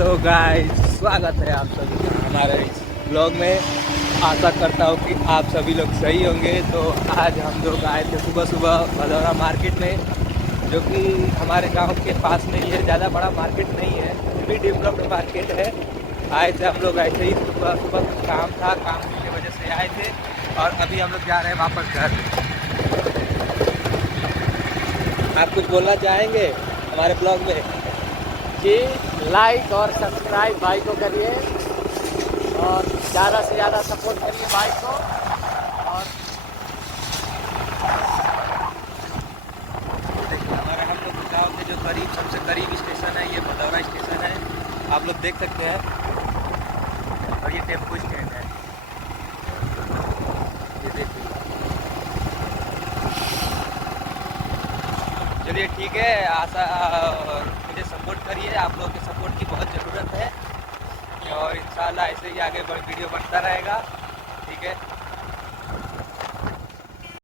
Hello guys, स्वागत है आप सभी का हमारे इस ब्लॉग में। आशा करता हूँ कि आप सभी लोग सही होंगे। तो आज हम लोग आए थे सुबह सुबह भदौरा मार्केट में, जो कि हमारे गांव के पास में ही है। ज़्यादा बड़ा मार्केट नहीं है, भी डेवलप्ड मार्केट है। आए थे हम लोग, ऐसे ही सुबह सुबह कुछ काम था, काम की वजह से आए थे और अभी हम लोग जा रहे हैं वापस घर। आप कुछ बोलना चाहेंगे हमारे ब्लॉग में? जी, लाइक और सब्सक्राइब भाई को करिए और ज़्यादा से ज़्यादा सपोर्ट करिए भाई को। और देखिए, हमारे हम लोग गाँव के जो करीब सबसे करीब स्टेशन है ये भदौरा स्टेशन है, आप लोग देख सकते हैं। और ये टेम्पो स्टैंड है, ये देखिए। चलिए ठीक है, आशा मुझे सपोर्ट करिए, आप लोगों के सपोर्ट की बहुत ज़रूरत है और इंशाल्लाह ऐसे ही आगे वीडियो बनता रहेगा। ठीक है।